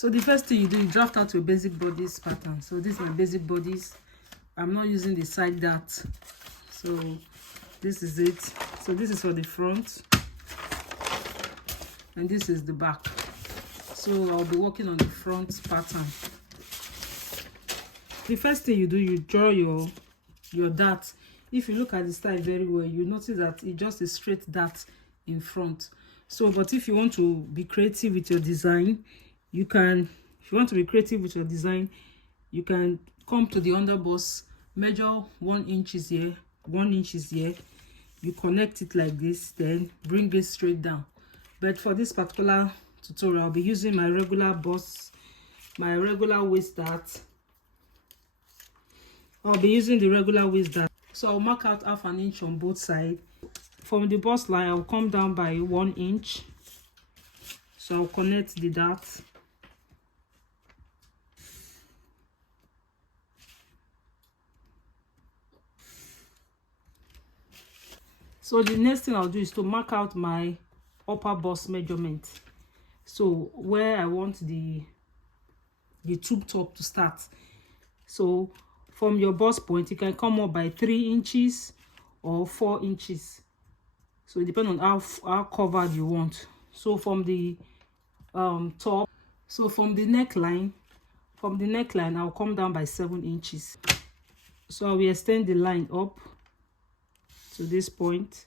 So the first thing you do, you draft out your basic bodice pattern. So this is my basic bodice. I'm not using the side dart. So this is it. So this is for the front and this is the back. So I'll be working on the front pattern. The first thing you do, you draw your dart. If you look at the style very well, you notice that it's just a straight dart in front. So but if you want to be creative with your design, you can, if you want to be creative with your design, you can come to the underbust, measure 1 inch here, 1 inch here, you connect it like this, then bring it straight down. But for this particular tutorial, I'll be using my regular bust, my regular waist dart. I'll be using the regular waist dart. So I'll mark out 1/2 inch on both sides. From the bust line, I'll come down by 1 inch. So I'll connect the dart. So the next thing I'll do is to mark out my upper bust measurement. So where I want the tube top to start. So from your bust point, you can come up by 3 inches or 4 inches. So it depends on how covered you want. So from the top, so from the neckline, I'll come down by 7 inches. So I will extend the line up to this point.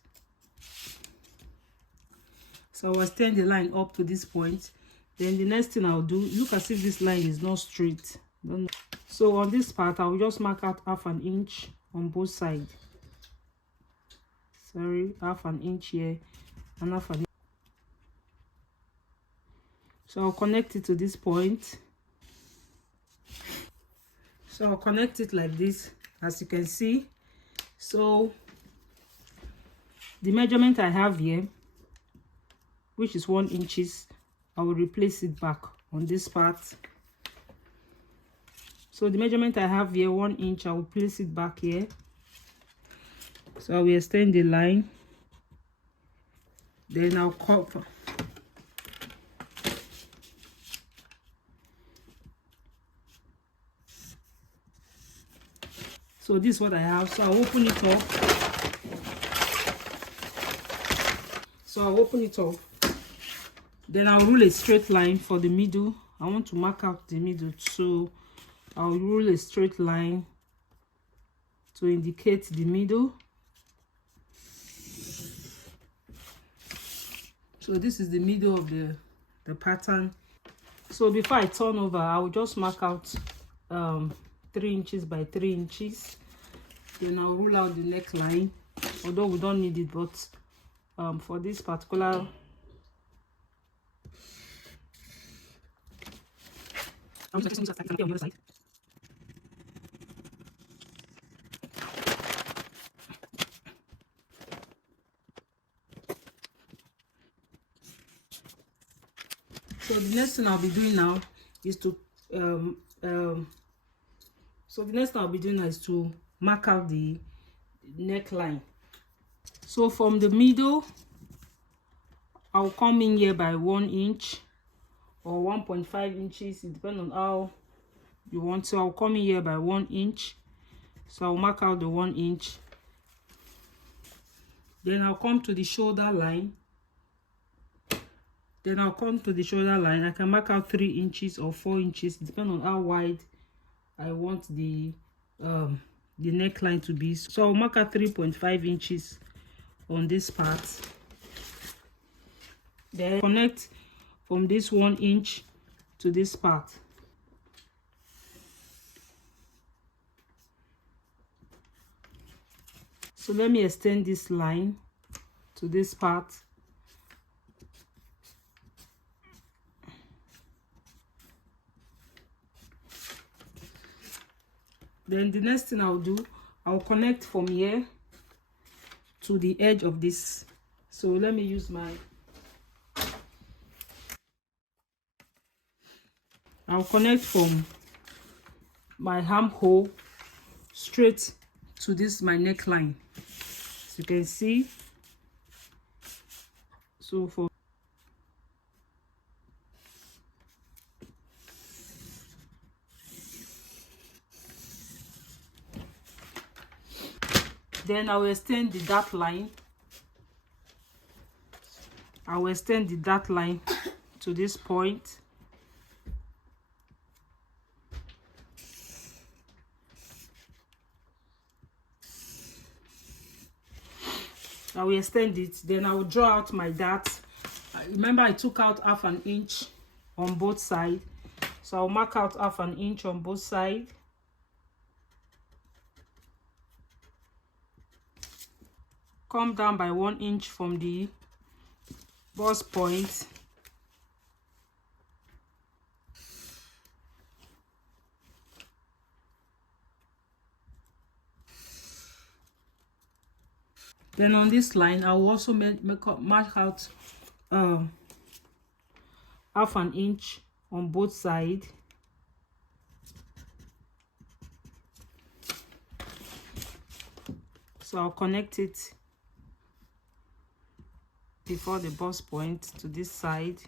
So I'll extend the line up to this point. Then the next thing I'll do, look as if this line is not straight. So on this part, I'll just mark out 1/2 inch on both sides. Sorry, 1/2 inch here and 1/2 inch. So I'll connect it to this point. So I'll connect it like this, as you can see. So the measurement I have here, which is 1 inch, I will replace it back on this part. So the measurement I have here, 1 inch, I will place it back here. So I will extend the line. Then I'll cover. So this is what I have. So I'll open it up. Then I'll rule a straight line for the middle. I want to mark out the middle, so I'll rule a straight line to indicate the middle. So this is the middle of the pattern. So before I turn over, I will just mark out 3 inches by 3 inches. Then I'll rule out the neckline, although we don't need it, but for this particular on the other side. So the next thing I'll be doing now is to mark out the neckline. So from the middle, I'll come in here by 1 inch or 1.5 inches. It depends on how you want. So I'll come in here by 1 inch. So I'll mark out the 1 inch. Then I'll come to the shoulder line. I can mark out 3 inches or 4 inches, depending on how wide I want the neckline to be. So I'll mark out 3.5 inches on this part. Then connect from this 1 inch to this part. So let me extend this line to this part. Then the next thing I'll do, I'll connect from here to the edge of this. So let me use I'll connect from my armhole straight to this my neckline, as you can see. So Then I will extend the dart line. I will extend the dart line to this point. I will extend it. Then I will draw out my dart. Remember, I took out 1/2 inch on both sides, so I'll mark out 1/2 inch on both sides. Come down by 1 inch from the bust point. Then on this line, I will also mark out 1/2 inch on both sides. So I'll connect it before the bust point to this side.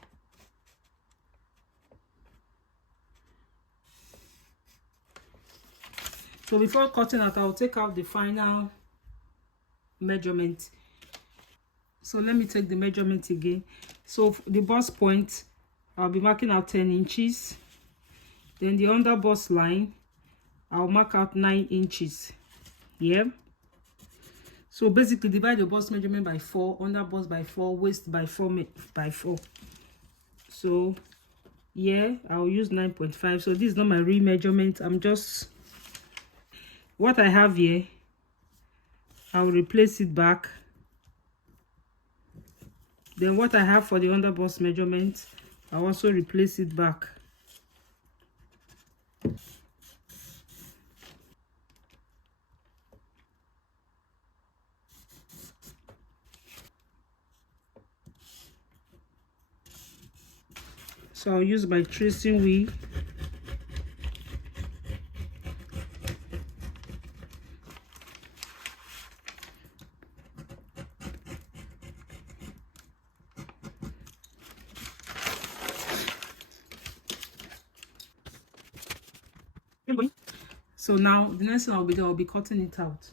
So before cutting out, I'll take out the final measurement. So let me take the measurement again. So the bust point, I'll be marking out 10 inches. Then the under bust line, I'll mark out 9 inches. Yeah. So basically divide your bust measurement by 4, under bust by 4, waist by 4. So yeah, I'll use 9.5. So this is not my real measurement. I'm just what I have here. I'll replace it back. Then what I have for the under bust measurement, I'll also replace it back. So I'll use my tracing wheel. So now the next thing I'll be cutting it out.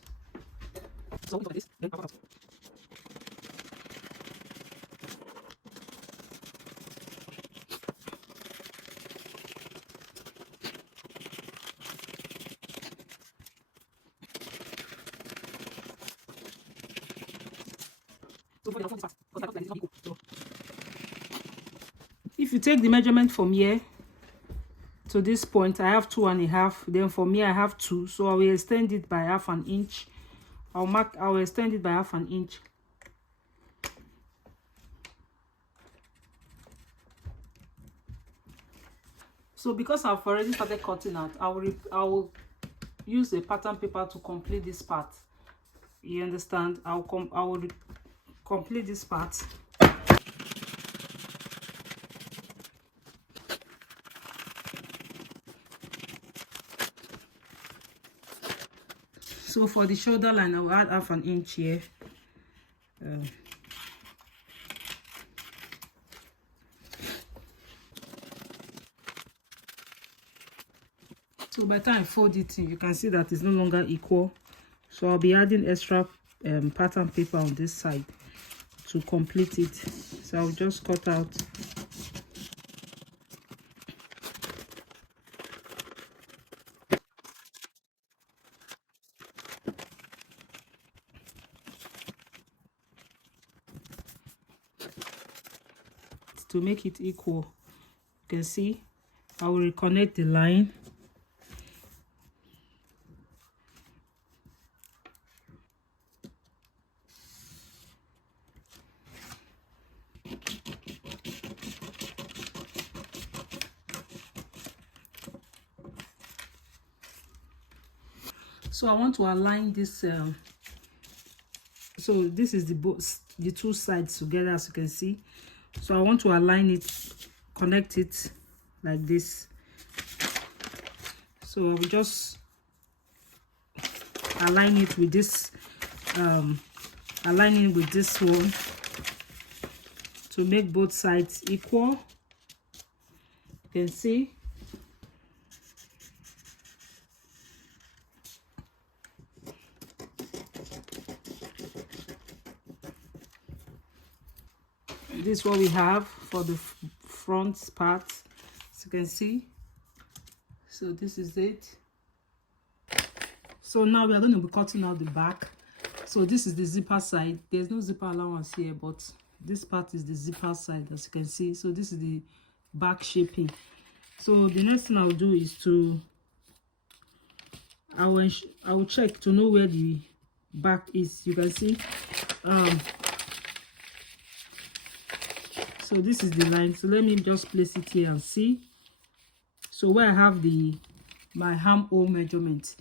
So like this, then cut out. If you take the measurement from here to this point, I have 2.5. Then from here I have 2, so I will extend it by 1/2 inch. I will extend it by 1/2 inch. So because I've already started cutting out, I will use a pattern paper to complete this part. You understand? I will complete this part. So for the shoulder line, I will add 1/2 inch here. So by the time I fold it in, you can see that it's no longer equal. So I'll be adding extra pattern paper on this side to complete it. So I'll just cut out. To make it equal, you can see I will reconnect the line. So I want to align this. So this is the two sides together, as you can see. So I want to align it, connect it like this. So I will just align it with this, aligning with this one to make both sides equal. You can see. this is what we have for the front part, as you can see. So this is it. So now we are going to be cutting out the back. So this is the zipper side. There's no zipper allowance here, but this part is the zipper side, as you can see. So this is the back shaping. So the next thing I'll do is I will check to know where the back is. You can see so this is the line. So let me just place it here and see. So where I have my armhole measurement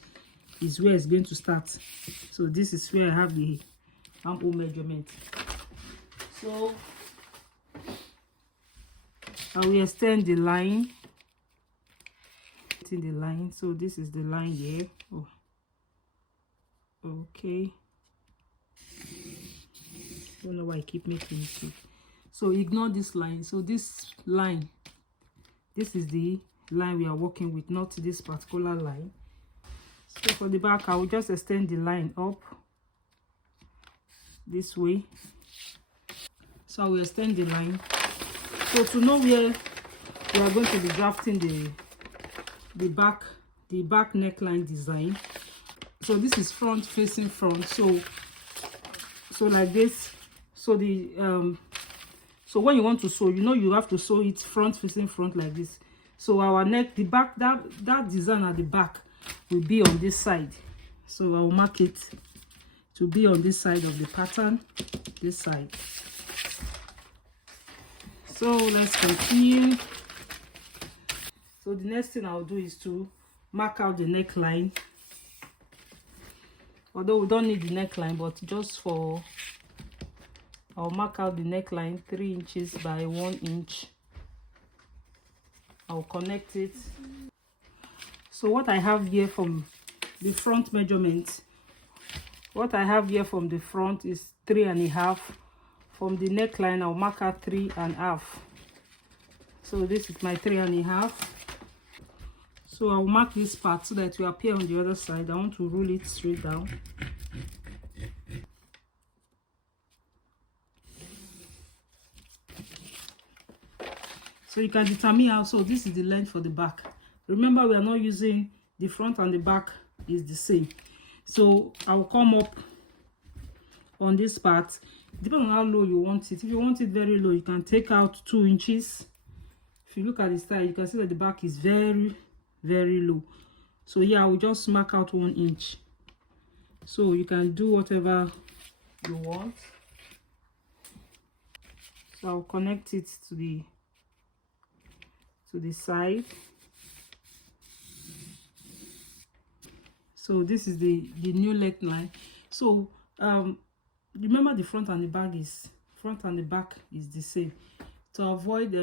is where it's going to start. So this is where I have the armhole measurement. So I will extend the line. In the line. So this is the line here. Oh, okay. Don't know why I keep making mistake. So ignore this line. So this line, this is the line we are working with, not this particular line. So for the back, I will just extend the line up this way. So I will extend the line. So to know where we are going to be drafting the back neckline design. So this is front facing front. So like this. So so when you want to sew, you know you have to sew it front facing front like this. So our neck, the back, that design at the back will be on this side. So I will mark it to be on this side of the pattern, this side. So let's continue. So the next thing I'll do is to mark out the neckline. Although we don't need the neckline, but just for, I'll mark out the neckline 3 inches by 1 inch. I'll connect it. So what I have here from the front measurement, what I have here from the front is 3.5. From the neckline, I'll mark out 3.5. So this is my 3.5. So I'll mark this part so that it will appear on the other side. I want to roll it straight down. So you can determine how. So this is the length for the back. Remember, we are not using the front and the back is the same. So I'll come up on this part, depending on how low you want it. If you want it very low, you can take out 2 inches. If you look at the style, you can see that the back is very, very low. So here I will just mark out 1 inch. So you can do whatever you want. So I'll connect it to the side. So this is the new neckline. So remember, the front and the back is the same. To avoid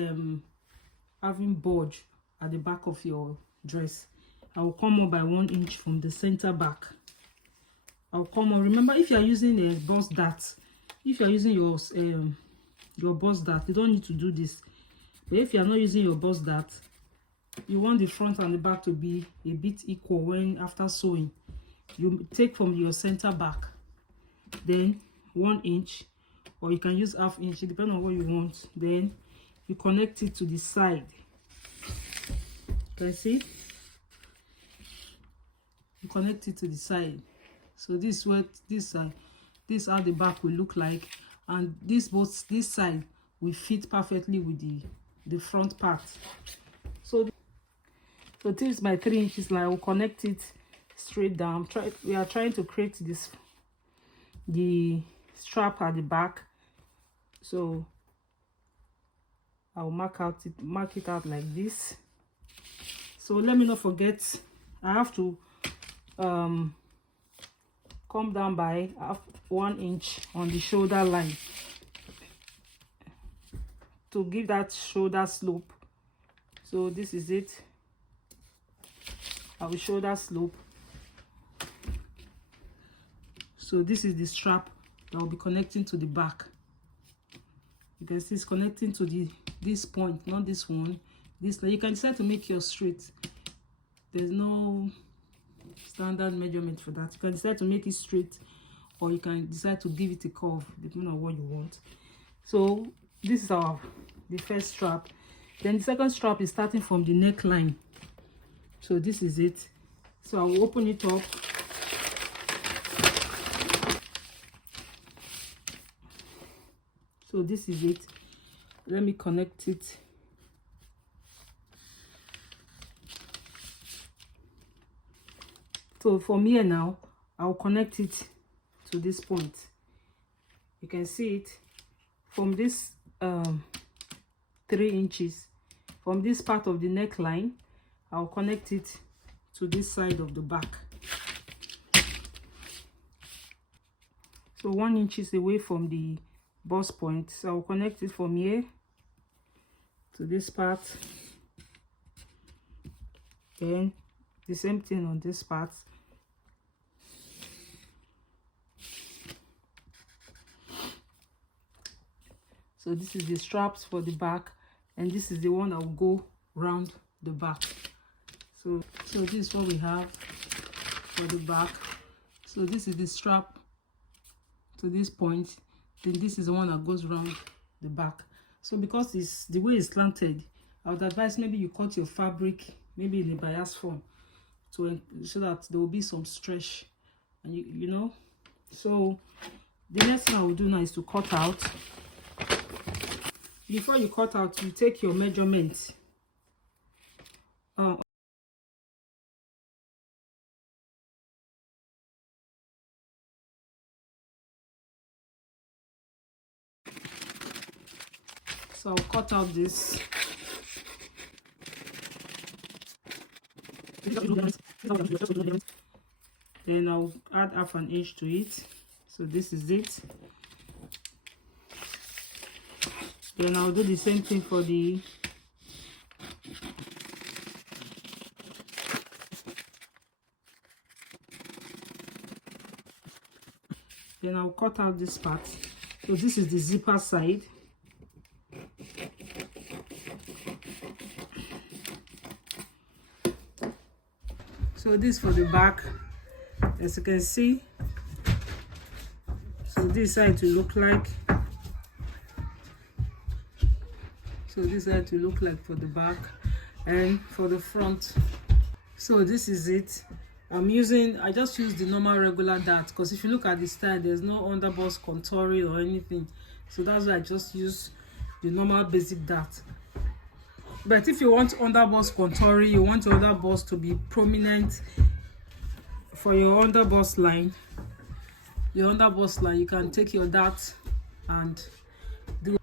having bulge at the back of your dress, I will come up by 1 inch from the center back. I'll come up. Remember, if you are using a bust dart, if you are using your bust dart, you don't need to do this. But if you are not using your bust dart, you want the front and the back to be a bit equal. When after sewing, you take from your center back, then 1 inch, or you can use ½ inch, depending on what you want. Then you connect it to the side. You can see, you connect it to the side. So this is what this how the back will look like, and this side will fit perfectly with the front part. So this is my 3 inches line. I will connect it straight down. We are trying to create the strap at the back. So I'll mark it out like this. So let me not forget, I have to come down by 1 inch on the shoulder line to give that shoulder slope. So this is it, our shoulder slope. So this is the strap that will be connecting to the back. You can see it's connecting to this point, not this one. This, you can decide to make yours straight. There's no standard measurement for that. You can decide to make it straight, or you can decide to give it a curve depending on what you want. So this is the first strap. Then the second strap is starting from the neckline. So this is it. So I will open it up. So this is it. Let me connect it. So from here now, I'll connect it to this point. You can see it from this 3 inches. From this part of the neckline, I'll connect it to this side of the back. So 1 inch is away from the bust point. So I'll connect it from here to this part. Then the same thing on this part. So this is the straps for the back, and this is the one that will go round the back. So this is what we have for the back. So this is the strap to this point. Then this is the one that goes round the back. So because it's the way it's slanted, I would advise maybe you cut your fabric maybe in a bias form, so that there will be some stretch, and you know. So the next thing I will do now is to cut out. Before you cut out, you take your measurement. So I'll cut out this. Then I'll add half an inch to it. So this is it. Then I'll do the same thing for the then I'll cut out this part. So this is the zipper side. So this for the back, as you can see. So this side to look like. So this side to look like for the back, and for the front. So this is it. I just use the normal regular dart, because if you look at the style, there's no underbust contouring or anything. So that's why I just use the normal basic dart. But if you want underbust contouring, you want your underbust to be prominent for your underbust line, you can take your dart and do.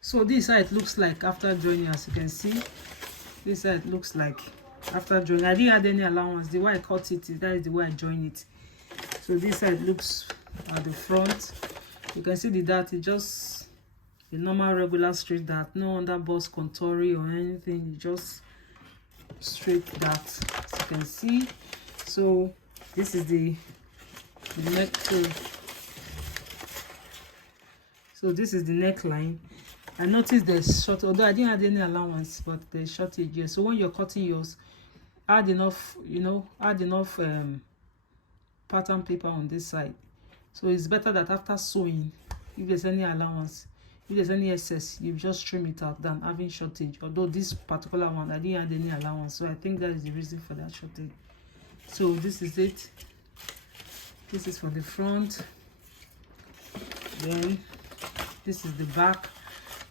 So this is how it looks like after joining. As you can see, this is how it looks like after joining. I didn't add any allowance. The way I cut it, that is the way I join it. So this is how it looks at the front. You can see the dart is just the normal regular straight dart, no underbust contouring or anything. It's just straight dart, as you can see. So this is the neck. So this is the neckline. I noticed there's short, although I didn't add any allowance, but there's shortage here. So when you're cutting yours, add enough, pattern paper on this side. So it's better that after sewing, if there's any allowance, if there's any excess, you just trim it out than having shortage. Although this particular one, I didn't add any allowance, so I think that is the reason for that shortage. So this is it. This is for the front. Then this is the back.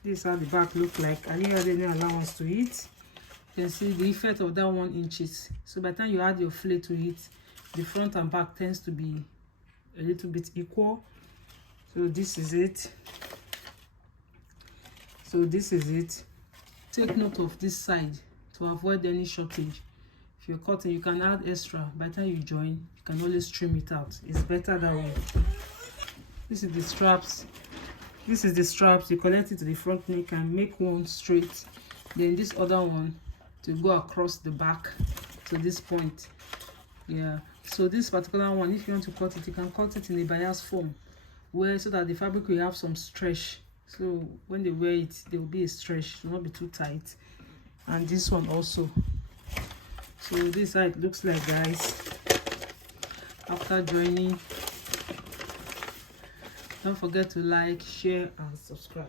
This is how the back look like. I didn't add any allowance to it. You can see the effect of that 1 inches. So by the time you add your flay to it, the front and back tends to be a little bit equal. So this is it. So this is it. Take note of this side to avoid any shortage. If you're cutting, you can add extra. By the time you join, you can always trim it out. It's better that way. This is the straps. This is the straps. You connect it to the front neck and make one straight. Then this other one to go across the back to this point. Yeah. So this particular one, if you want to cut it, you can cut it in a bias form, so that the fabric will have some stretch. So when they wear it, there will be a stretch. It will not be too tight. And this one also. So this is how it looks like, guys, after joining. Don't forget to like, share, and subscribe.